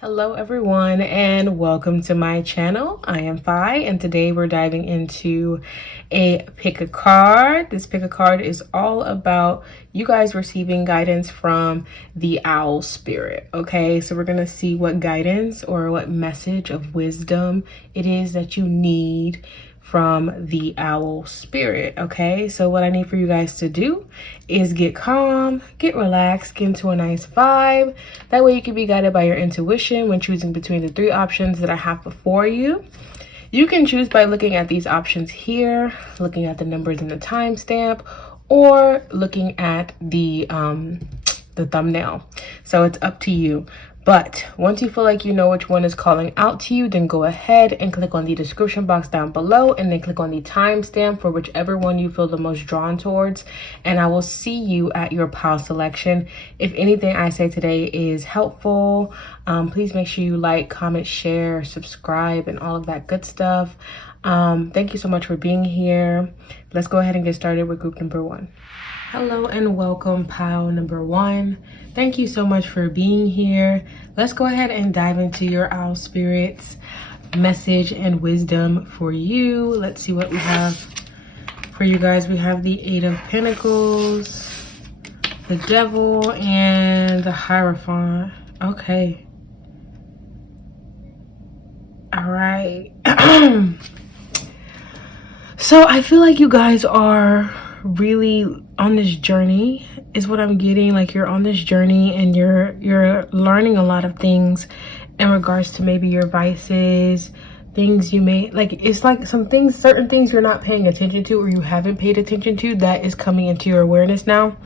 Hello everyone and welcome to my channel. I am Fi and today we're diving into a pick a card. This pick a card is all about you guys receiving guidance from the owl spirit. Okay, so we're gonna see what guidance or what message of wisdom it is that you need from the owl spirit. Okay, so what I need for you guys to do is get calm, get relaxed, get into a nice vibe. That way you can be guided by your intuition when choosing between the three options that I have before you. You can choose by looking at these options here, looking at the numbers in the timestamp, or looking at the thumbnail. So it's up to you. But once you feel like you know which one is calling out to you, then go ahead and click on the description box down below and then click on the timestamp for whichever one you feel the most drawn towards. And I will see you at your pile selection. If anything I say today is helpful, please make sure you like, comment, share, subscribe, and all of that good stuff. Thank you so much for being here. Let's go ahead and get started with group number one. Hello and welcome, pile number one. Thank you so much for being here. Let's go ahead and dive into your owl spirit's message and wisdom for you. Let's see what we have for you guys. We have the Eight of Pentacles, the Devil, and the Hierophant. Okay. All right. So I feel like you guys are really on this journey is what I'm getting. Like you're on this journey and you're learning a lot of things in regards to maybe your vices, things you may like. It's like certain things you're not paying attention to or you haven't paid attention to that is coming into your awareness now.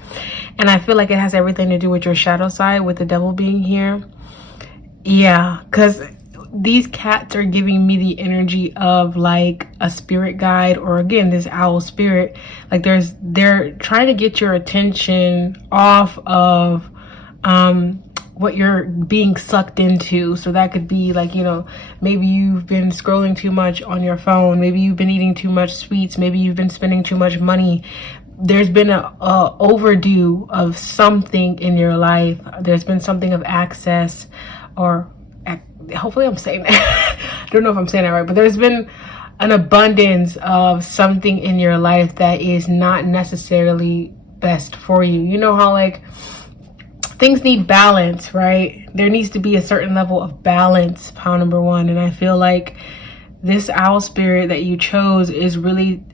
And I feel like it has everything to do with your shadow side, with the Devil being here. Yeah, because these cats are giving me the energy of like a spirit guide, or again this owl spirit. Like they're trying to get your attention off of what you're being sucked into. So that could be like, you know, maybe you've been scrolling too much on your phone, maybe you've been eating too much sweets, maybe you've been spending too much money. There's been a overdue of something in your life. There's been something of access, or hopefully I'm saying that. I don't know if I'm saying that right, but there's been an abundance of something in your life that is not necessarily best for you. You know how like things need balance, right? There needs to be a certain level of balance, pile number one. And I feel like this owl spirit that you chose is really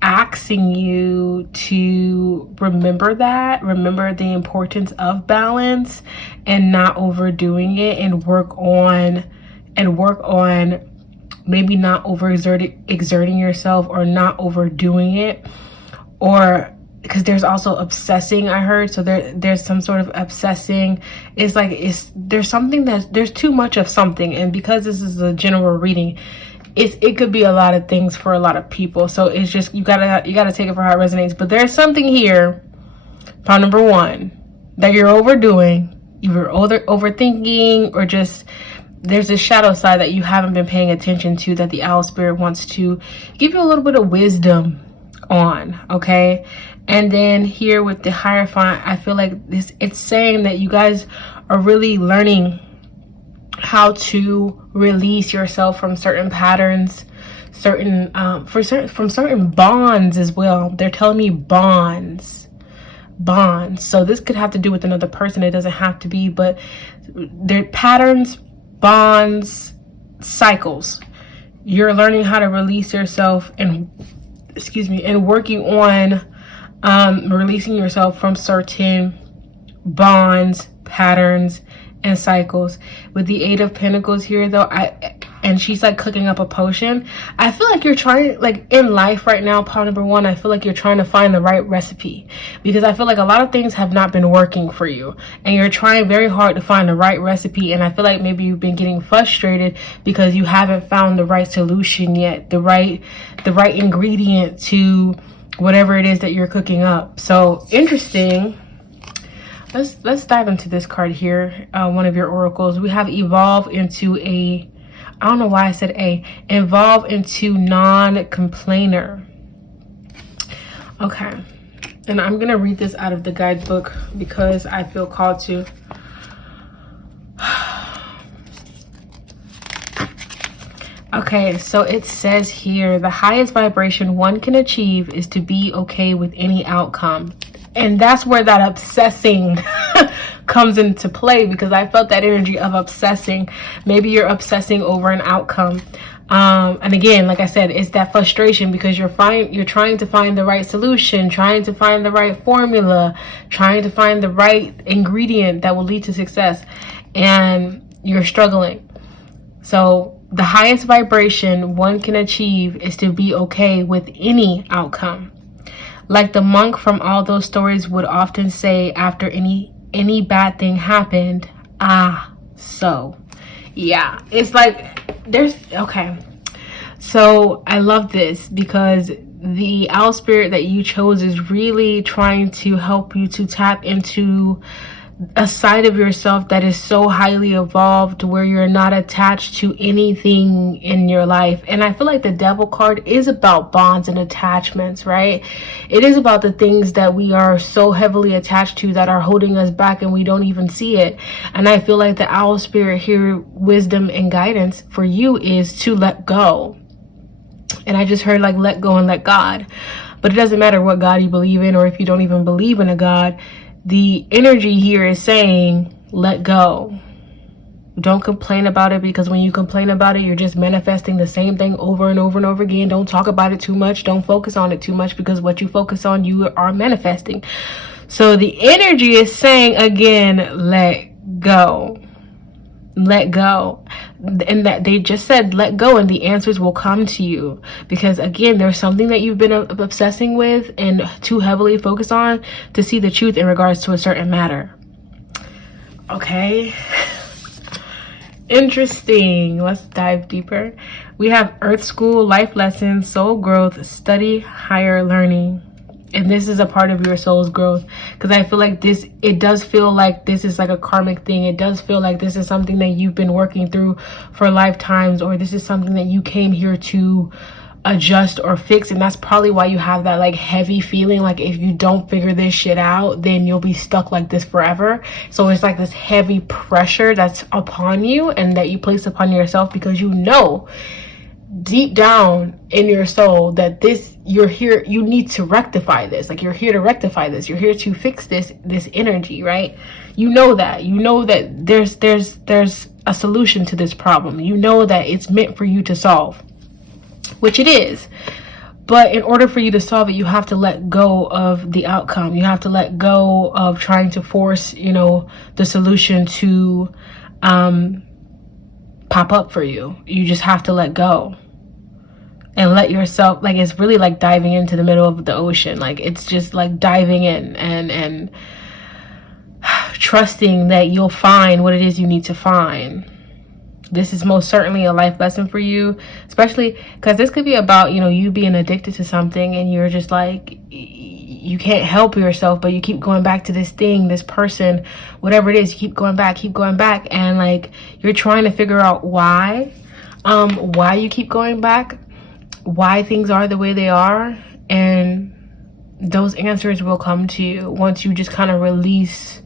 asking you to remember the importance of balance and not overdoing it, and work on maybe not exerting yourself or not overdoing it. Or because there's also obsessing, I heard. So there's some sort of obsessing. It's like there's too much of something, and because this is a general reading, it could be a lot of things for a lot of people. So it's just you gotta take it for how it resonates. But there's something here, pile number one, that you're overdoing, either overthinking, or just there's a shadow side that you haven't been paying attention to, that the owl spirit wants to give you a little bit of wisdom on. Okay. And then here with the Hierophant, I feel like it's saying that you guys are really learning how to release yourself from certain patterns, from certain bonds as well. They're telling me bonds. So this could have to do with another person. It doesn't have to be, but they're patterns, bonds, cycles. You're learning how to release yourself and working on releasing yourself from certain bonds, patterns, and cycles. With the Eight of Pentacles here though, and she's like cooking up a potion. I feel like you're trying, like in life right now, pile number one, I feel like you're trying to find the right recipe, because I feel like a lot of things have not been working for you and you're trying very hard to find the right recipe. And I feel like maybe you've been getting frustrated because you haven't found the right solution yet, the right ingredient to whatever it is that you're cooking up. So interesting. Let's dive into this card here. One of your oracles. We have evolve into a, I don't know why I said a, evolve into non-complainer. Okay. And I'm going to read this out of the guidebook because I feel called to. Okay, so it says here, the highest vibration one can achieve is to be okay with any outcome. And that's where that obsessing comes into play, because I felt that energy of obsessing. Maybe you're obsessing over an outcome. And again, like I said, it's that frustration because you're trying to find the right solution, trying to find the right formula, trying to find the right ingredient that will lead to success, and you're struggling. So the highest vibration one can achieve is to be okay with any outcome. Like the monk from all those stories would often say after any bad thing happened, so yeah, it's like okay. So I love this because the owl spirit that you chose is really trying to help you to tap into a side of yourself that is so highly evolved, where you're not attached to anything in your life. And I feel like the devil card is about bonds and attachments, right? It is about the things that we are so heavily attached to that are holding us back and we don't even see it. And I feel like the owl spirit here, wisdom and guidance for you is to let go. And I just heard like let go and let God. But it doesn't matter what God you believe in, or if you don't even believe in a God. The energy here is saying, let go. Don't complain about it, because when you complain about it, you're just manifesting the same thing over and over and over again. Don't talk about it too much. Don't focus on it too much, because what you focus on, you are manifesting. So the energy is saying again, let go. Let go. And that they just said let go, and the answers will come to you, because again, there's something that you've been obsessing with and too heavily focused on to see the truth in regards to a certain matter. Okay. Interesting. Let's dive deeper. We have Earth School, life lessons, soul growth, study, higher learning. And this is a part of your soul's growth, because I feel like it does feel like this is like a karmic thing. It does feel like this is something that you've been working through for lifetimes, or this is something that you came here to adjust or fix. And that's probably why you have that like heavy feeling, like if you don't figure this shit out, then you'll be stuck like this forever. So it's like this heavy pressure that's upon you and that you place upon yourself, because you know deep down in your soul that you're here, you need to rectify this. Like you're here to rectify this. You're here to fix this energy, right? You know that there's a solution to this problem. You know that it's meant for you to solve, which it is. But in order for you to solve it, you have to let go of the outcome. You have to let go of trying to force, the solution to pop up for you. You just have to let go and let yourself, like, it's really like diving into the middle of the ocean. Like it's just like diving in and trusting that you'll find what it is you need to find. This is most certainly a life lesson for you, especially because this could be about, you being addicted to something, and you're just like, you can't help yourself, but you keep going back to this thing, this person, whatever it is. You keep going back, and like you're trying to figure out why you keep going back, why things are the way they are. And those answers will come to you once you just kind of release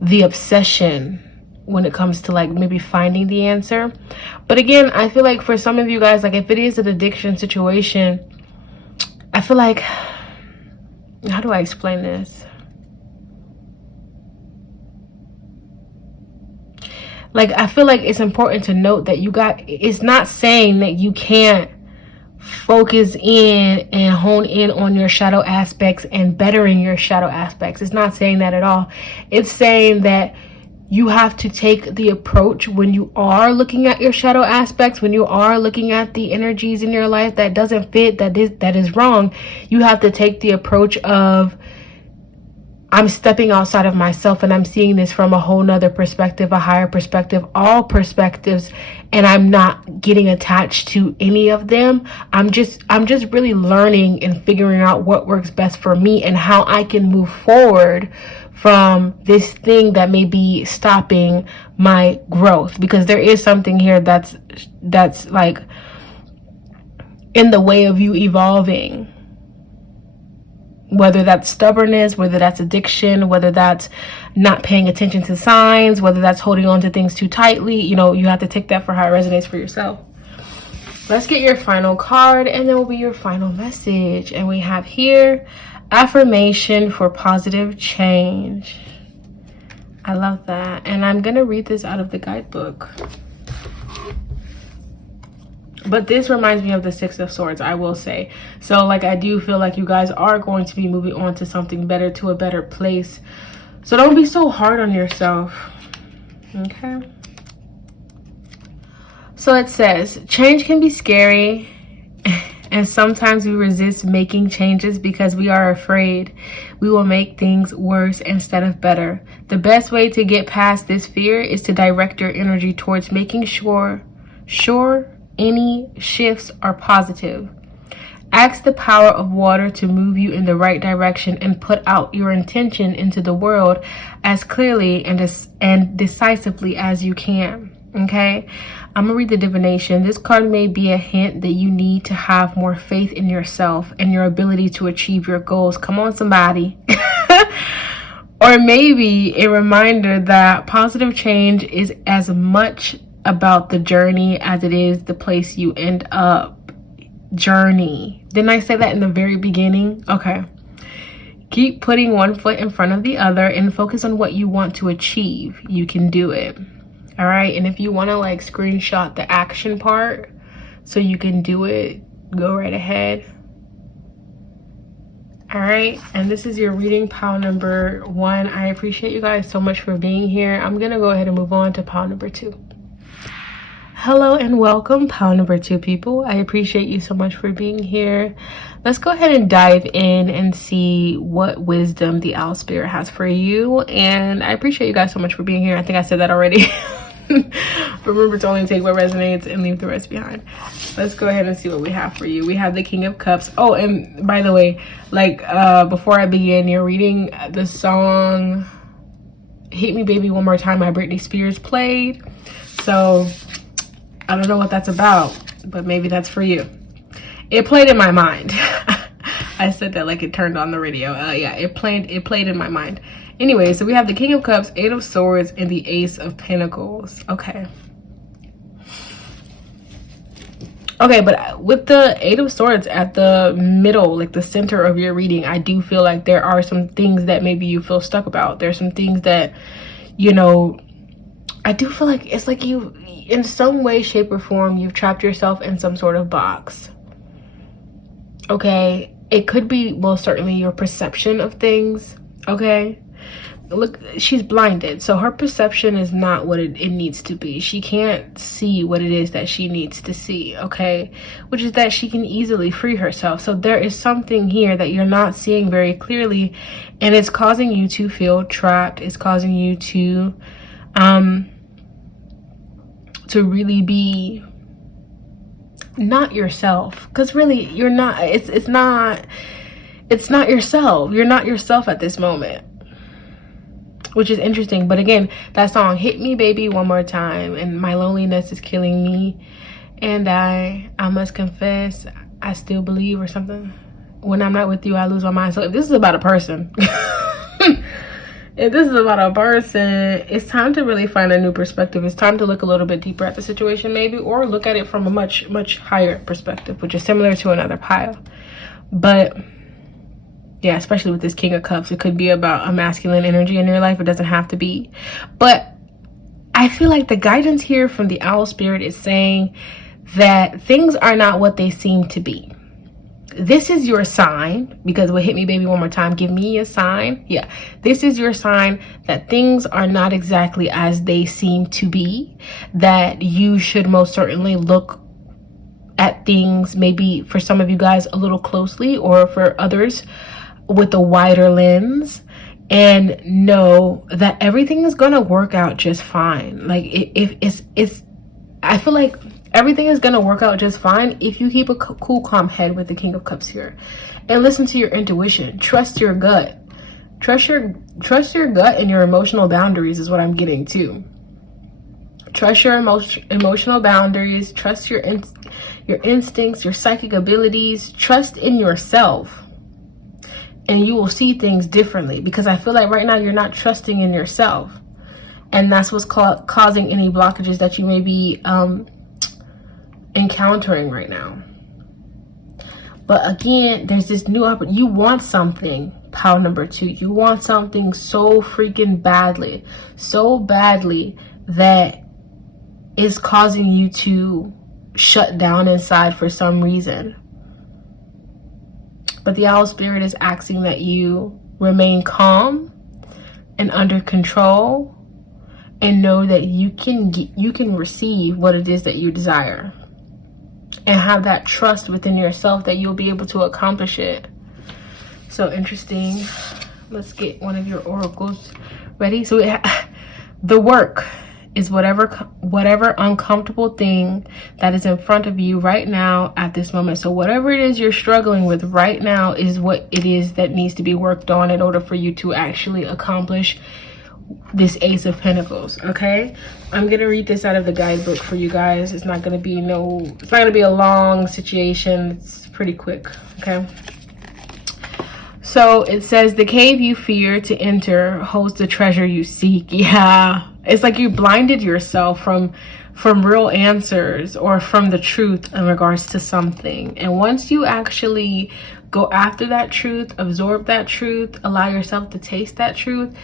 the obsession when it comes to like maybe finding the answer. But again, I feel like for some of you guys, like if it is an addiction situation, I feel like, how do I explain this? Like, I feel like it's important to note that it's not saying that you can't focus in and hone in on your shadow aspects and bettering your shadow aspects. It's not saying that at all. It's saying that you have to take the approach when you are looking at your shadow aspects, when you are looking at the energies in your life that doesn't fit, that is wrong. You have to take the approach of, I'm stepping outside of myself and I'm seeing this from a whole nother perspective, a higher perspective, all perspectives, and I'm not getting attached to any of them. I'm just really learning and figuring out what works best for me and how I can move forward from this thing that may be stopping my growth, because there is something here that's like in the way of you evolving. Whether that's stubbornness, whether that's addiction, whether that's not paying attention to signs, whether that's holding on to things too tightly, you have to take that for how it resonates for yourself. Let's get your final card, and then will be your final message. And we have here, affirmation for positive change. I love that. And I'm going to read this out of the guidebook. But this reminds me of the Six of Swords, I will say. So, like, I do feel like you guys are going to be moving on to something better, to a better place. So don't be so hard on yourself. Okay? So it says, change can be scary, and sometimes we resist making changes because we are afraid we will make things worse instead of better. The best way to get past this fear is to direct your energy towards making sure any shifts are positive. Ask the power of water to move you in the right direction and put out your intention into the world as clearly and decisively as you can. Okay? I'm going to read the divination. This card may be a hint that you need to have more faith in yourself and your ability to achieve your goals. Come on, somebody. Or maybe a reminder that positive change is as much about the journey as it is the place you end up. Journey. Didn't I say that in the very beginning? Okay. Keep putting one foot in front of the other and focus on what you want to achieve. You can do it. All right. And if you want to like screenshot the action part so you can do it, go right ahead. All right. And this is your reading, pile number 1. I appreciate you guys so much for being here. I'm going to go ahead and move on to pile number 2. Hello and welcome, pile number 2 people. I appreciate you so much for being here. Let's go ahead and dive in and see what wisdom the owl spirit has for you. And I appreciate you guys so much for being here. I think I said that already. Remember to only take what resonates and leave the rest behind. Let's go ahead and see what we have for you. We have the King of Cups. Oh, and by the way, like before I begin, you're reading the song Hit Me Baby One More Time by Britney Spears played. So I don't know what that's about, but maybe that's for you. It played in my mind. I said that like it turned on the radio. Yeah, it played in my mind. Anyway, so we have the King of Cups, 8 of Swords, and the Ace of Pentacles. Okay. Okay, but with the 8 of Swords at the middle, like the center of your reading, I do feel like there are some things that maybe you feel stuck about. There's some things that, you know, I do feel like it's like you, in some way, shape, or form, you've trapped yourself in some sort of box. Okay? It could be most certainly your perception of things. Okay? Look, she's blinded, so her perception is not what it needs to be. She can't see what it is that she needs to see, okay? Which is that she can easily free herself. So there is something here that you're not seeing very clearly, and it's causing you to feel trapped. It's causing you to really be not yourself, because really you're not. It's not yourself. You're not yourself at this moment, which is interesting. But again, that song, Hit Me Baby One More Time, and my loneliness is killing me, and I must confess I still believe, or something. When I'm not with you, I lose my mind. So if this is about a person, if this is about a person, it's time to really find a new perspective. It's time to look a little bit deeper at the situation maybe, or look at it from a much, much higher perspective, which is similar to another pile. But yeah, especially with this King of Cups, it could be about a masculine energy in your life. It doesn't have to be. But I feel like the guidance here from the owl spirit is saying that things are not what they seem to be. This is your sign, because what Hit Me Baby One More Time, give me a sign. Yeah, this is your sign that things are not exactly as they seem to be, that you should most certainly look at things, maybe for some of you guys a little closely, or for others with a wider lens, and know that everything is going to work out just fine. Like I feel like everything is going to work out just fine if you keep a cool, calm head with the King of Cups here, and listen to your intuition. Trust your gut. Trust your gut and your emotional boundaries is what I'm getting to. Trust your emotional boundaries. Trust your instincts, your psychic abilities. Trust in yourself, and you will see things differently, because I feel like right now you're not trusting in yourself, and that's what's causing any blockages that you may be encountering right now. But again, there's this new opportunity. You want something, pile number 2. You want something so freaking badly. So badly that is causing you to shut down inside for some reason. But the owl spirit is asking that you remain calm and under control and know that you can receive what it is that you desire. And have that trust within yourself that you'll be able to accomplish it. So interesting. Let's get one of your oracles ready. So the work is whatever uncomfortable thing that is in front of you right now at this moment. So whatever it is you're struggling with right now is what it is that needs to be worked on in order for you to actually accomplish this Ace of Pentacles. Okay, I'm gonna read this out of the guidebook for you guys. It's not gonna be a long situation. It's pretty quick. Okay, so it says the cave you fear to enter holds the treasure you seek. Yeah, it's like you blinded yourself from real answers or from the truth in regards to something. And once you actually go after that truth, absorb that truth, allow yourself to taste that truth,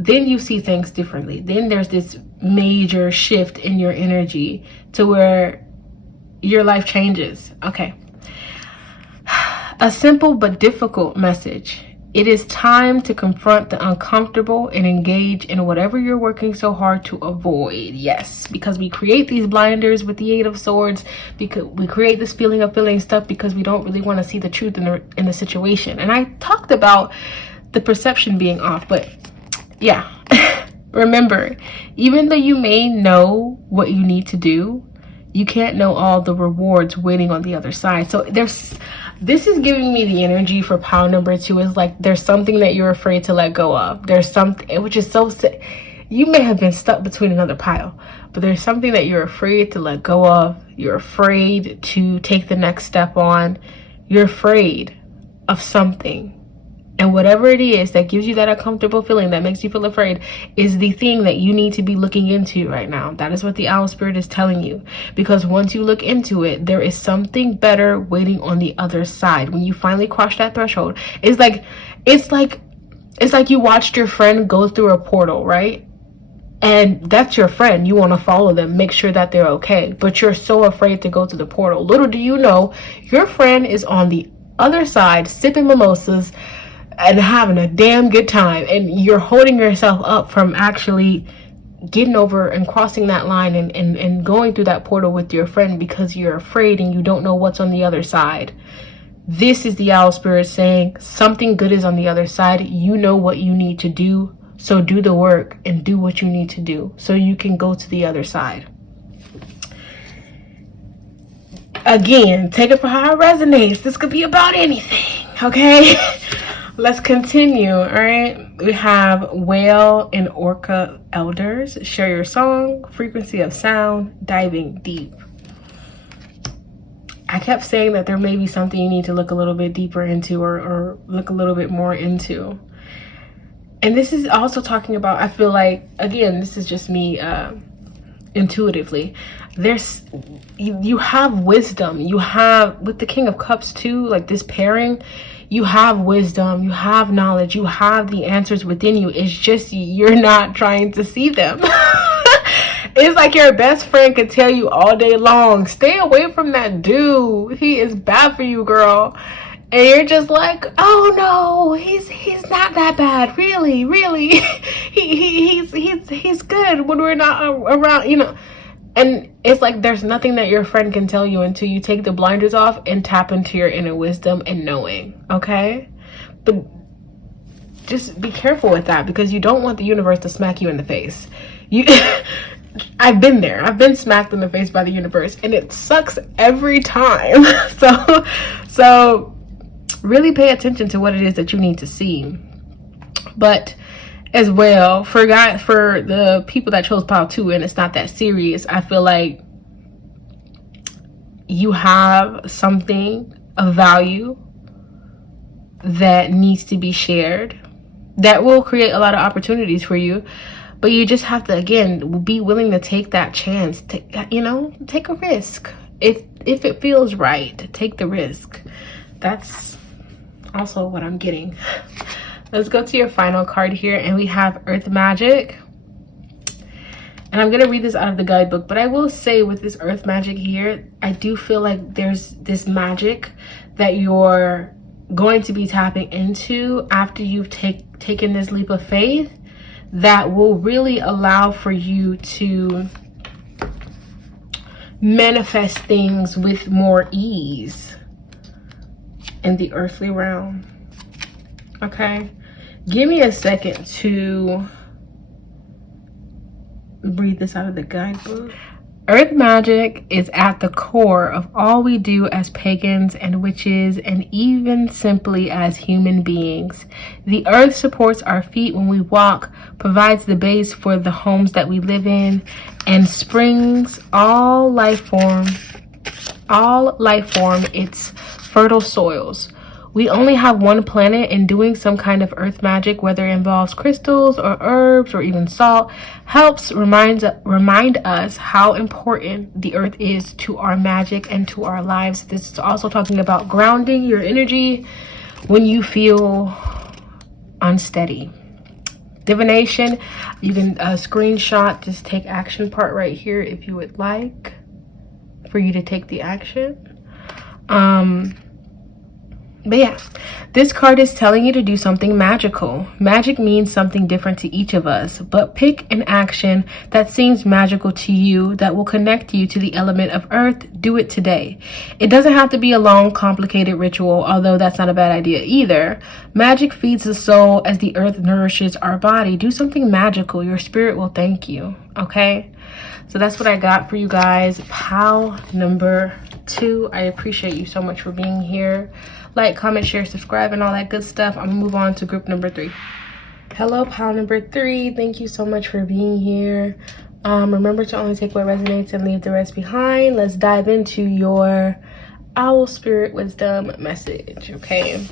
then you see things differently. Then there's this major shift in your energy to where your life changes. Okay. A simple but difficult message. It is time to confront the uncomfortable and engage in whatever you're working so hard to avoid. Yes, because we create these blinders with the Eight of Swords, because we create this feeling of feeling stuck because we don't really want to see the truth in the situation. And I talked about the perception being off, but yeah, remember, even though you may know what you need to do, you can't know all the rewards waiting on the other side. So this is giving me the energy for pile number 2 is like there's something that you're afraid to let go of. There's something, which is so sick. You may have been stuck between another pile, but there's something that you're afraid to let go of. You're afraid to take the next step on. You're afraid of something. And whatever it is that gives you that uncomfortable feeling, that makes you feel afraid, is the thing that you need to be looking into right now. That is what the owl spirit is telling you. Because once you look into it, there is something better waiting on the other side. When you finally cross that threshold, it's like you watched your friend go through a portal, right? And that's your friend. You want to follow them, make sure that they're okay. But you're so afraid to go to the portal. Little do you know, your friend is on the other side, sipping mimosas, and having a damn good time, and you're holding yourself up from actually getting over and crossing that line and going through that portal with your friend because you're afraid and you don't know what's on the other side. This is the owl spirit saying something good is on the other side. You know what you need to do, so do the work and do what you need to do so you can go to the other side. Again, take it for how it resonates. This could be about anything, okay? Let's continue. All right, we have whale and orca elders. Share your song, frequency of sound, diving deep. I kept saying that there may be something you need to look a little bit deeper into or look a little bit more into. And this is also talking about, I feel like, again, this is just me intuitively. You have wisdom. You have, with the King of Cups too, like this pairing, you have wisdom, you have knowledge, you have the answers within you. It's just you're not trying to see them. It's like your best friend could tell you all day long, stay away from that dude. He is bad for you, girl. And you're just like, oh no, he's not that bad. Really. he's good when we're not around, you know. And it's like there's nothing that your friend can tell you until you take the blinders off and tap into your inner wisdom and knowing, okay? But just be careful with that because you don't want the universe to smack you in the face. I've been there. I've been smacked in the face by the universe and it sucks every time. So really pay attention to what it is that you need to see. But as well, for the people that chose pile 2 and it's not that serious, I feel like you have something of value that needs to be shared that will create a lot of opportunities for you, but you just have to, again, be willing to take that chance, take a risk if it feels right, take the risk. That's also what I'm getting. Let's go to your final card here, and we have Earth Magic. And I'm going to read this out of the guidebook, but I will say with this Earth Magic here, I do feel like there's this magic that you're going to be tapping into after you've taken this leap of faith that will really allow for you to manifest things with more ease in the earthly realm. Okay, give me a second to read this out of the guidebook. Earth magic is at the core of all we do as pagans and witches, and even simply as human beings. The earth supports our feet when we walk, provides the base for the homes that we live in, and springs all life form its fertile soils. We only have one planet, and doing some kind of earth magic, whether it involves crystals or herbs or even salt, helps remind us how important the earth is to our magic and to our lives. This is also talking about grounding your energy when you feel unsteady. Divination, you can screenshot this take action part right here if you would like for you to take the action. But yeah, this card is telling you to do something magical. Magic means something different to each of us, but pick an action that seems magical to you that will connect you to the element of earth. Do it today. It doesn't have to be a long, complicated ritual, although that's not a bad idea either. Magic feeds the soul as the earth nourishes our body. Do something magical. Your spirit will thank you. Okay? So that's what I got for you guys. Pile number 2. I appreciate you so much for being here. Like, comment, share, subscribe, and all that good stuff. I'm gonna move on to group number 3. Hello, pile number 3. Thank you so much for being here. Remember to only take what resonates and leave the rest behind. Let's dive into your owl spirit wisdom message. Okay,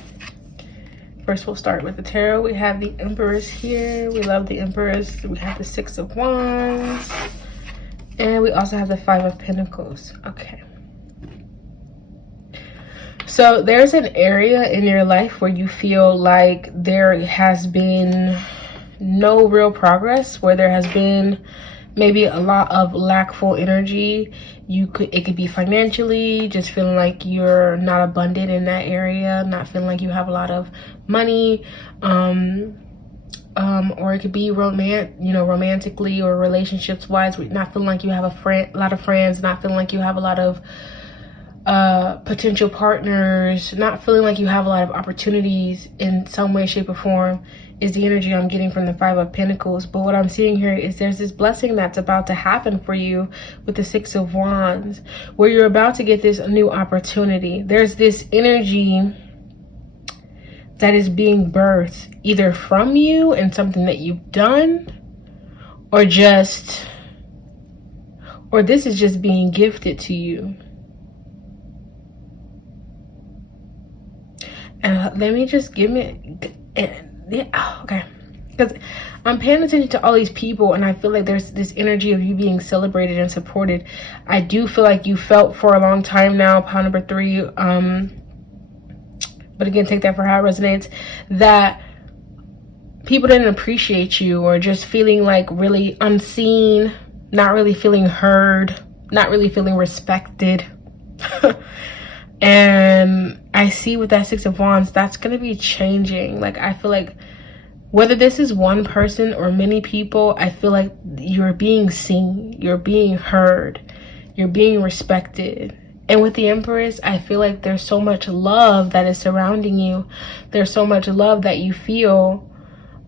first we'll start with the tarot. We have the Empress here. We love the Empress. We have the 6 of Wands, and we also have the 5 of Pentacles. Okay, so there's an area in your life where you feel like there has been no real progress, where there has been maybe a lot of lackful energy. It could be financially, just feeling like you're not abundant in that area, not feeling like you have a lot of money, or it could be romantically or relationships wise, not feeling like you have a lot of friends, not feeling like you have a lot of potential partners, not feeling like you have a lot of opportunities in some way, shape, or form is the energy I'm getting from the 5 of Pentacles. But what I'm seeing here is there's this blessing that's about to happen for you with the 6 of Wands, where you're about to get this new opportunity. There's this energy that is being birthed either from you and something that you've done, or this is just being gifted to you. And let me just okay, because I'm paying attention to all these people, and I feel like there's this energy of you being celebrated and supported. I do feel like you felt for a long time now, pile number 3, but again, take that for how it resonates, that people didn't appreciate you, or just feeling like really unseen, not really feeling heard, not really feeling respected. And I see with that 6 of Wands, that's going to be changing. Like, I feel like whether this is one person or many people, I feel like you're being seen, you're being heard, you're being respected. And with the Empress, I feel like there's so much love that is surrounding you. There's so much love that you feel.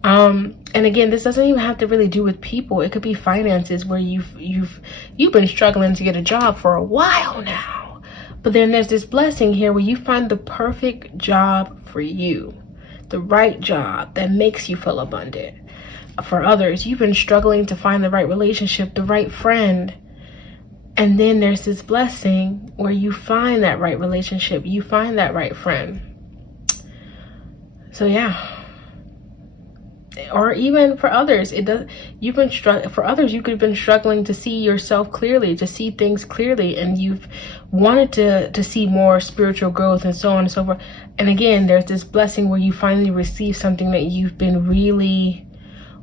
And again, this doesn't even have to really do with people. It could be finances, where you've been struggling to get a job for a while now. But then there's this blessing here where you find the perfect job for you, the right job that makes you feel abundant. For others, you've been struggling to find the right relationship, the right friend. And then there's this blessing where you find that right relationship, you find that right friend. So yeah, or even for others, it does. You've been for others, you could have been struggling to see yourself clearly, to see things clearly, and you've wanted to see more spiritual growth and so on and so forth. And again, there's this blessing where you finally receive something that you've been really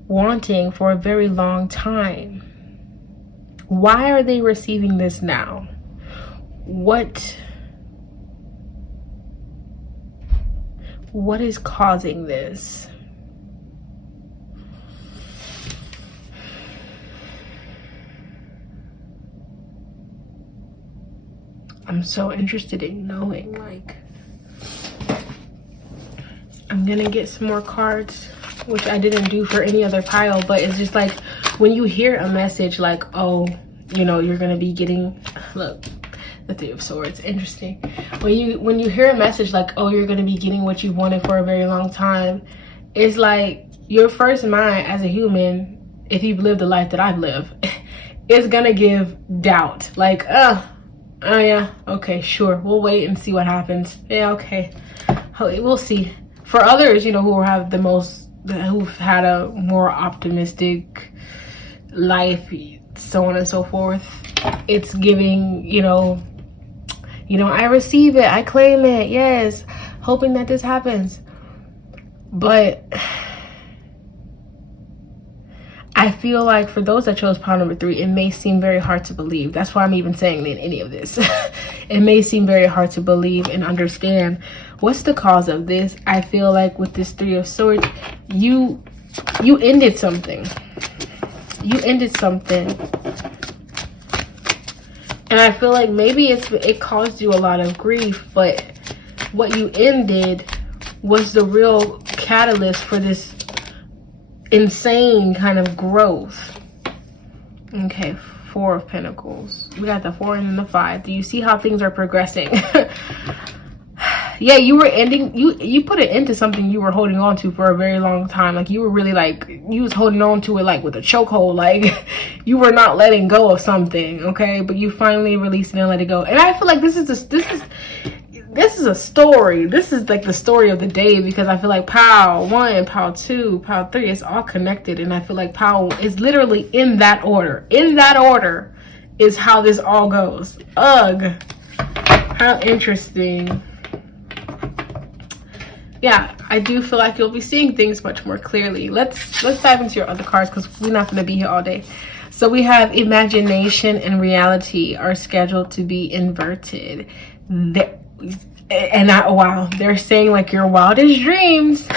wanting for a very long time. Why are they receiving this now? What is causing this? I'm so interested in knowing. Like, I'm gonna get some more cards, which I didn't do for any other pile, but it's just like when you hear a message like, oh, you know, you're gonna be getting, look, the Three of Swords, interesting. When you hear a message like, oh, you're gonna be getting what you wanted for a very long time, it's like your first mind as a human, if you've lived the life that I've lived, is gonna give doubt. Like, oh yeah, okay, sure, we'll wait and see what happens. Yeah, okay, we'll see. For others, you know, who've had a more optimistic life, so on and so forth, it's giving, you know, I receive it, I claim it, yes, hoping that this happens. But I feel like for those that chose pile number 3, it may seem very hard to believe. That's why I'm even saying in any of this. It may seem very hard to believe and understand what's the cause of this. I feel like with this Three of Swords, you ended something. You ended something. And I feel like maybe it caused you a lot of grief, but what you ended was the real catalyst for this insane kind of growth. Okay, Four of Pentacles. We got the 4 and then the 5. Do you see how things are progressing? Yeah, you were ending, you put an end to something you were holding on to for a very long time. Like, you were really like, you was holding on to it like with a chokehold. Like, you were not letting go of something, okay? But you finally released it and let it go. And I feel like this is a story. This is like the story of the day, because I feel like pile 1, pile 2, pile 3 is all connected. And I feel like pile is literally in that order. In that order is how this all goes. Ugh. How interesting. Yeah, I do feel like you'll be seeing things much more clearly. Let's dive into your other cards, because we're not going to be here all day. So we have imagination and reality are scheduled to be inverted. Wow, they're saying like your wildest dreams.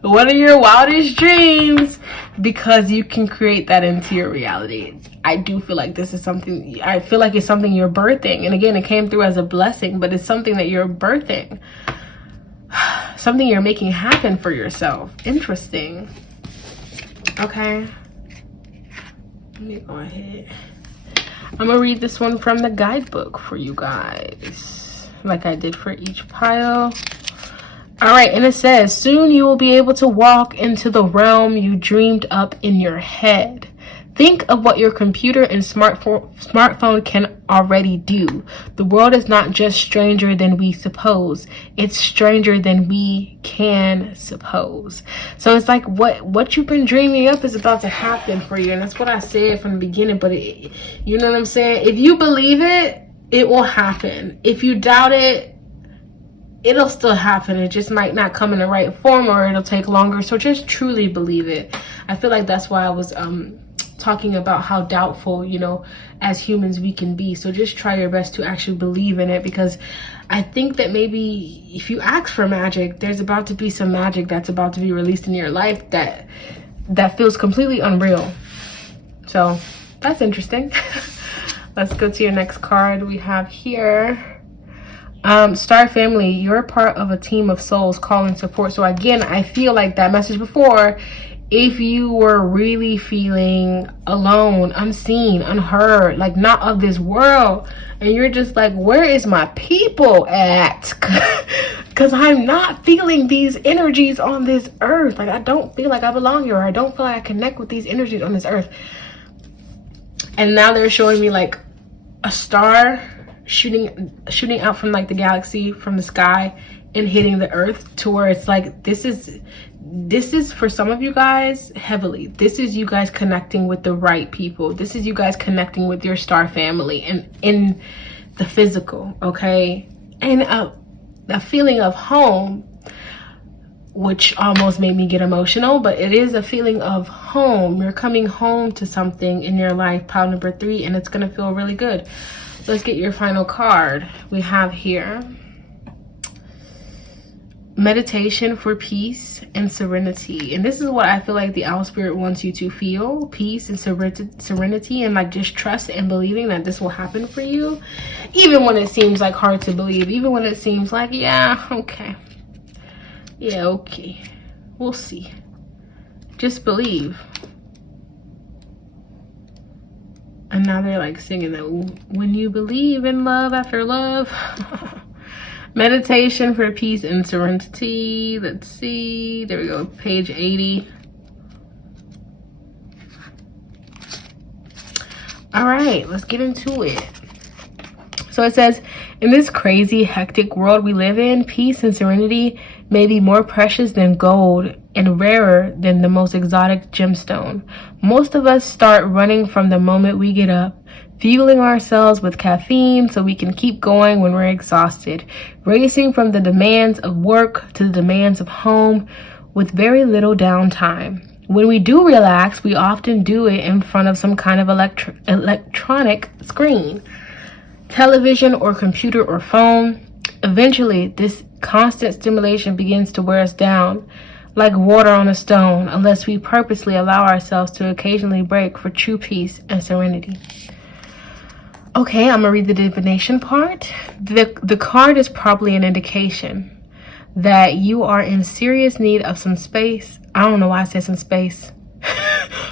What are your wildest dreams? Because you can create that into your reality. I do feel like this is something, I feel like it's something you're birthing. And again, it came through as a blessing, but it's something that you're birthing. Something you're making happen for yourself. Interesting. Okay. Let me go ahead. I'm gonna read this one from the guidebook for you guys, like I did for each pile. All right, and it says, soon you will be able to walk into the realm you dreamed up in your head. Think of what your computer and smartphone can already do. The world is not just stranger than we suppose. It's stranger than we can suppose. So it's like what you've been dreaming up is about to happen for you. And that's what I said from the beginning. But you know what I'm saying? If you believe it, it will happen. If you doubt it, it'll still happen. It just might not come in the right form, or it'll take longer. So just truly believe it. I feel like that's why I was talking about how doubtful, you know, as humans we can be. So just try your best to actually believe in it, because I think that maybe if you ask for magic, there's about to be some magic that's about to be released in your life that feels completely unreal. So that's interesting. Let's go to your next card. We have here Star Family, you're part of a team of souls calling support. So again, I feel like that message before, if you were really feeling alone, unseen, unheard, like not of this world, and you're just like, where is my people at? Because I'm not feeling these energies on this earth. Like, I don't feel like I belong here. Or I don't feel like I connect with these energies on this earth. And now they're showing me like a star shooting out from like the galaxy, from the sky, and hitting the earth, to where it's like, this is for some of you guys heavily. This is you guys connecting with the right people. This is you guys connecting with your star family and in the physical, okay? And a feeling of home, which almost made me get emotional, but it is a feeling of home. You're coming home to something in your life, pile number 3, and it's gonna feel really good. Let's get your final card. We have here meditation for peace and serenity. And this is what I feel like the owl spirit wants you to feel: peace and serenity, and like just trust and believing that this will happen for you, even when it seems like hard to believe, even when it seems like, yeah, okay, we'll see. Just believe. And now they're like singing that, when you believe in love after love. Meditation for peace and serenity. Let's see. There we go. Page 80. All right, let's get into it. So it says, in this crazy, hectic world we live in, peace and serenity may be more precious than gold and rarer than the most exotic gemstone. Most of us start running from the moment we get up, fueling ourselves with caffeine so we can keep going when we're exhausted, racing from the demands of work to the demands of home with very little downtime. When we do relax, we often do it in front of some kind of electronic screen, television or computer or phone. Eventually, this constant stimulation begins to wear us down like water on a stone, unless we purposely allow ourselves to occasionally break for true peace and serenity. Okay, I'm gonna read the divination part. The card is probably an indication that you are in serious need of some space. I don't know why I said some space.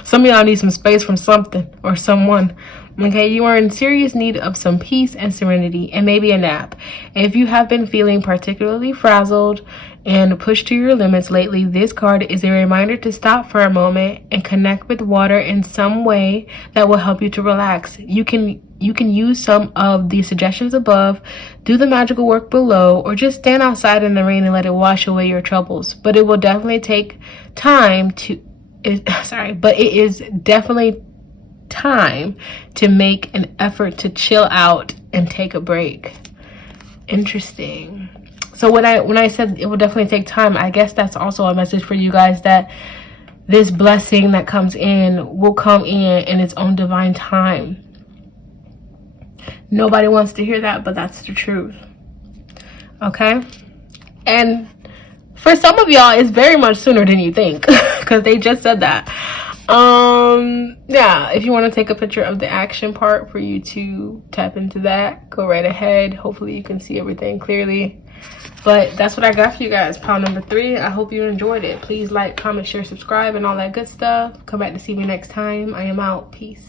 Some of y'all need some space from something or someone. Okay, you are in serious need of some peace and serenity, and maybe a nap. If you have been feeling particularly frazzled and pushed to your limits lately, this card is a reminder to stop for a moment and connect with water in some way that will help you to relax. You can use some of the suggestions above, do the magical work below, or just stand outside in the rain and let it wash away your troubles. But it will definitely take time to but it is definitely time to make an effort to chill out and take a break. Interesting. So when I said it will definitely take time, I guess that's also a message for you guys that this blessing that comes in will come in its own divine time. Nobody wants to hear that, but that's the truth. Okay? And for some of y'all, it's very much sooner than you think, because they just said that. Yeah, if you want to take a picture of the action part for you to tap into that, go right ahead. Hopefully you can see everything clearly. But that's what I got for you guys. Pile number 3. I hope you enjoyed it. Please like, comment, share, subscribe, and all that good stuff. Come back to see me next time. I am out. Peace.